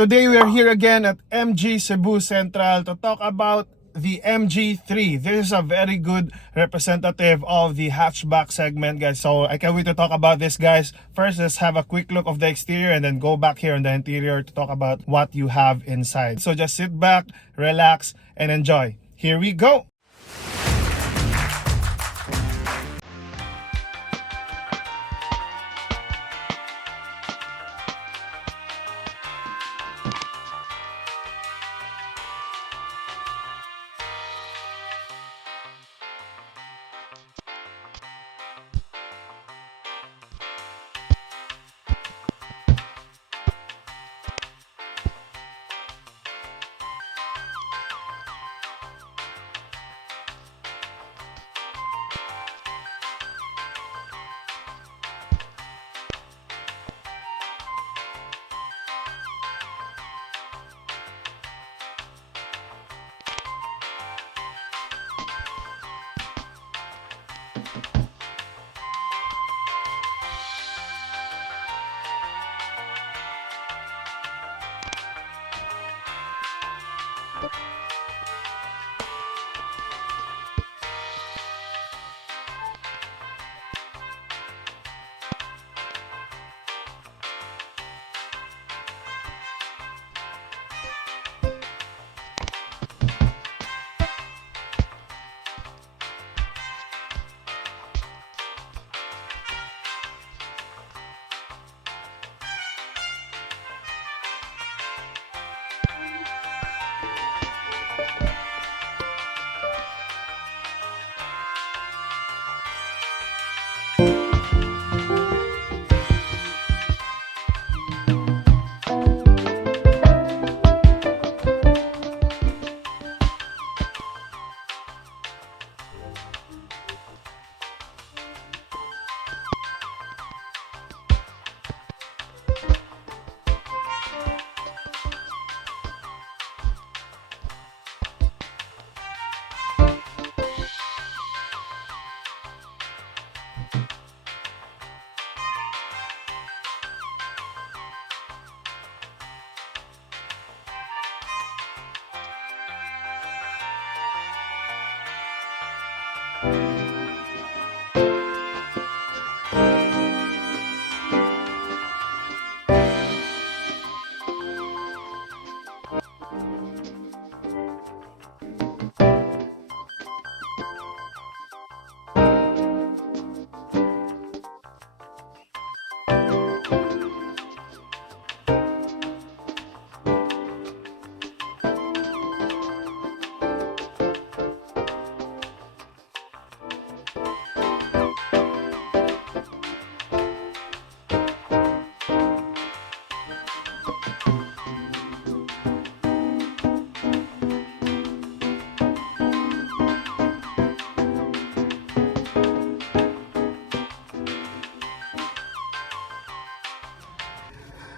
Today we are here again at MG Cebu Central to talk about the MG3. This is a very good representative of the hatchback segment, guys. So I can't wait to talk about this, guys. First, let's have a quick look of the exterior and then go back here on the interior to talk about what you have inside. So just sit back, relax, and enjoy. Here we go.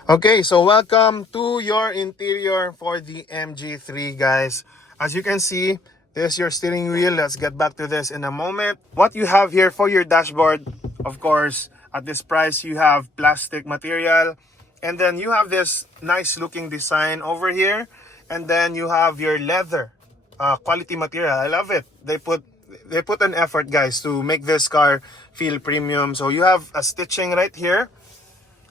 Okay, so welcome to your interior for the MG3, guys. As you can see, this is your steering wheel. Let's get back to this in a moment. What you have here for your dashboard, of course, at this price, you have plastic material. And then you have this nice looking design over here. And then you have your leather quality material. I love it. They put an effort, guys, to make this car feel premium. So you have a stitching right here.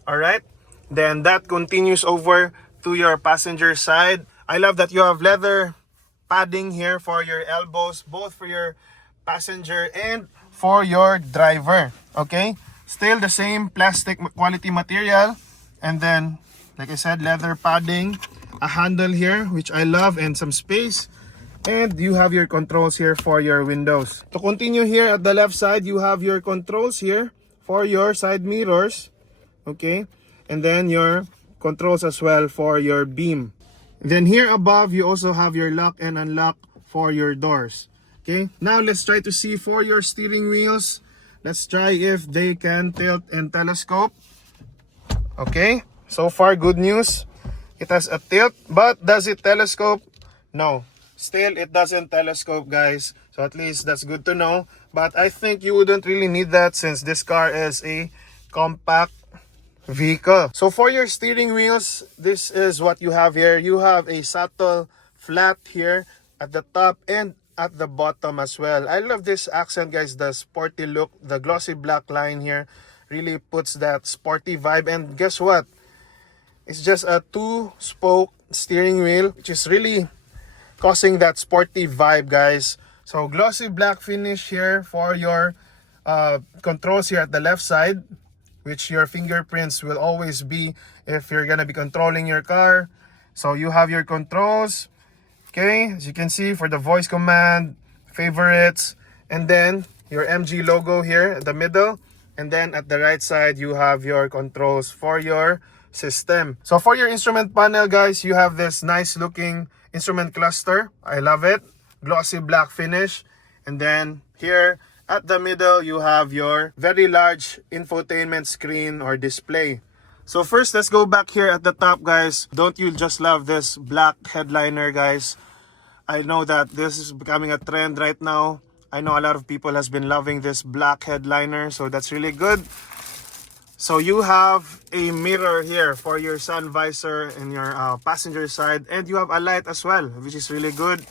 All right. Then that continues over to your passenger side. I love that you have leather padding here for your elbows, both for your passenger and for your driver. Okay, still the same plastic quality material, and then like I said, leather padding, a handle here which I love, and some space. And you have your controls here for your windows. To continue, here at the left side, you have your controls here for your side mirrors. Okay, and then your controls as well for your beam. Then here above, you also have your lock and unlock for your doors. Okay, now let's try to see for your steering wheels. Let's try if they can tilt and telescope. Okay, so far good news. It has a tilt, but does it telescope? No, still it doesn't telescope, guys. So at least that's good to know. But I think you wouldn't really need that since this car is a compact vehicle. So for your steering wheels, this is what you have here. You have a subtle flat here at the top and at the bottom as well. I love this accent, guys, the sporty look. The glossy black line here really puts that sporty vibe. And guess what? It's just a two-spoke steering wheel, which is really causing that sporty vibe, guys. So glossy black finish here for your controls here at the left side, which your fingerprints will always be if you're gonna be controlling your car. So you have your controls, okay, as you can see, for the voice command, favorites, and then your MG logo here in the middle. And then at the right side, you have your controls for your system. So for your instrument panel, guys, you have this nice looking instrument cluster. I love it. Glossy black finish. And then here at the middle, you have your very large infotainment screen or display. So first, let's go back here at the top, guys. Don't you just love this black headliner, guys? I know that this is becoming a trend right now. I know a lot of people has been loving this black headliner, so that's really good. So you have a mirror here for your sun visor and your passenger side, and you have a light as well, which is really good.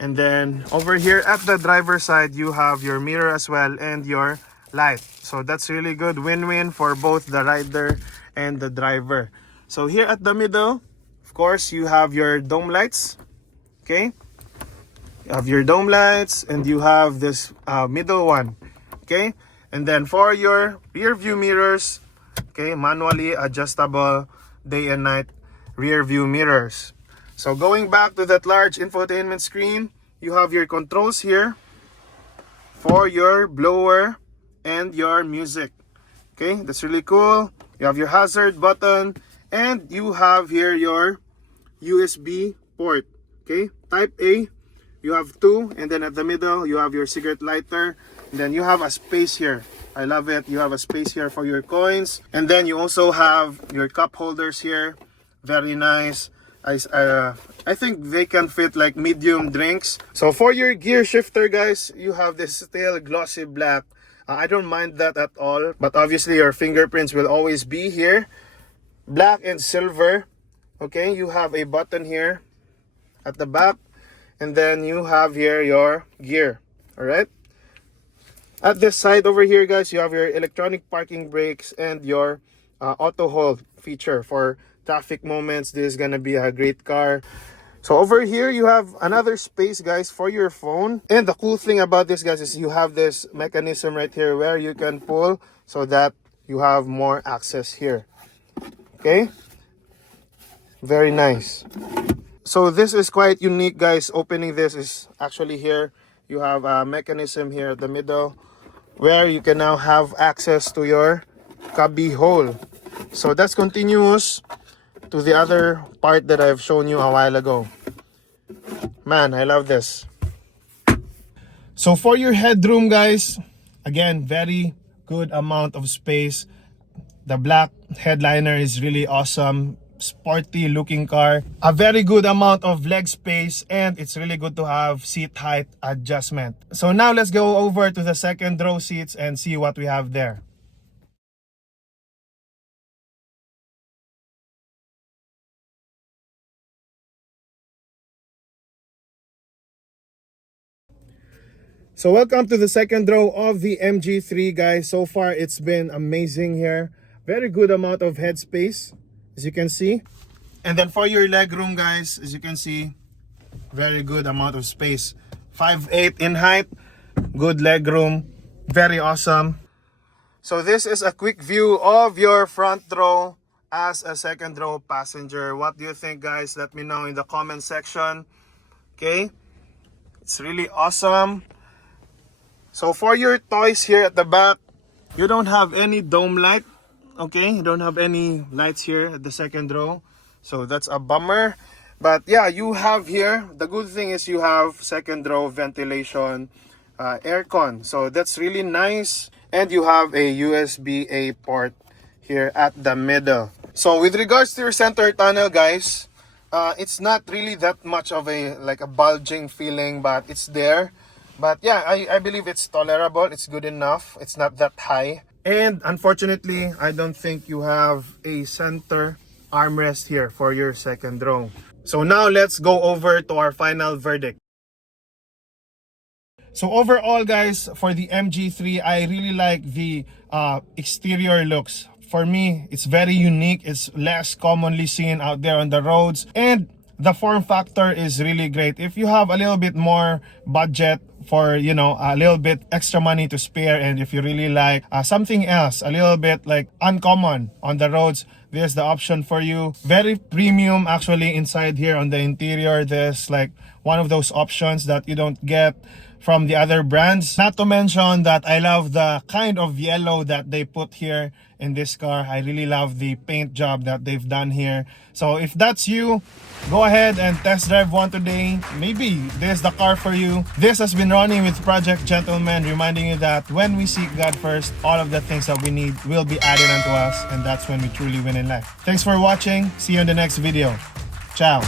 And then over here at the driver side, you have your mirror as well and your light. So that's really good, win-win for both the rider and the driver. So here at the middle, of course, you have your dome lights. Okay, you have your dome lights and you have this middle one. Okay, and then for your rear view mirrors, okay, manually adjustable day and night rear view mirrors. So going back to that large infotainment screen, you have your controls here for your blower and your music. Okay, that's really cool. You have your hazard button and you have here your USB port. Okay, type A, you have two, and then at the middle you have your cigarette lighter, and then you have a space here. I love it. You have a space here for your coins, and then you also have your cup holders here. Very nice. I think they can fit like medium drinks. So for your gear shifter, guys, you have this still glossy black. I don't mind that at all, but obviously your fingerprints will always be here. Black and silver. Okay, you have a button here at the back, and then you have here your gear. All right, at this side over here, guys, you have your electronic parking brakes and your auto hold feature for traffic moments. This is gonna be a great car. So over here you have another space, guys, for your phone. And the cool thing about this, guys, is you have this mechanism right here where you can pull so that you have more access here. Okay, very nice. So this is quite unique, guys. Opening this is actually here. You have a mechanism here at the middle where you can now have access to your cubby hole. So that's continuous to the other part that I've shown you a while ago. Man, I love this. So for your headroom, guys, again, very good amount of space. The black headliner is really awesome. Sporty looking car. A very good amount of leg space, and it's really good to have seat height adjustment. So now let's go over to the second row seats and see what we have there. So welcome to the second row of the MG3, guys. So far it's been amazing here. Very good amount of headspace, as you can see. And then for your leg room, guys, as you can see, very good amount of space. 5'8" in height, good leg room, very awesome. So this is a quick view of your front row as a second row passenger. What do you think, guys? Let me know in the comment section. Okay, it's really awesome. So for your toys here at the back, you don't have any dome light. Okay, you don't have any lights here at the second row, so that's a bummer. But yeah, you have here, the good thing is you have second row ventilation, aircon, so that's really nice. And you have a USB-A port here at the middle. So with regards to your center tunnel, guys, it's not really that much of a bulging feeling, but it's there. But yeah, I believe it's tolerable. It's good enough. It's not that high. And unfortunately, I don't think you have a center armrest here for your second row. So now let's go over to our final verdict. So overall guys, for the MG3, I really like the exterior looks. For me, it's very unique. It's less commonly seen out there on the roads. And the form factor is really great. If you have a little bit more budget for, you know, a little bit extra money to spare, and if you really like something else, a little bit like uncommon on the roads, there's the option for you. Very premium actually inside here on the interior. There's like one of those options that you don't get from the other brands. Not to mention that I love the kind of yellow that they put here in this car. I really love the paint job that they've done here. So if that's you, go ahead and test drive one today. Maybe this is the car for you. This has been Ronnie with Project Gentleman, reminding you that when we seek God first, all of the things that we need will be added unto us, and that's when we truly win in life. Thanks for watching. See you in the next video. Ciao.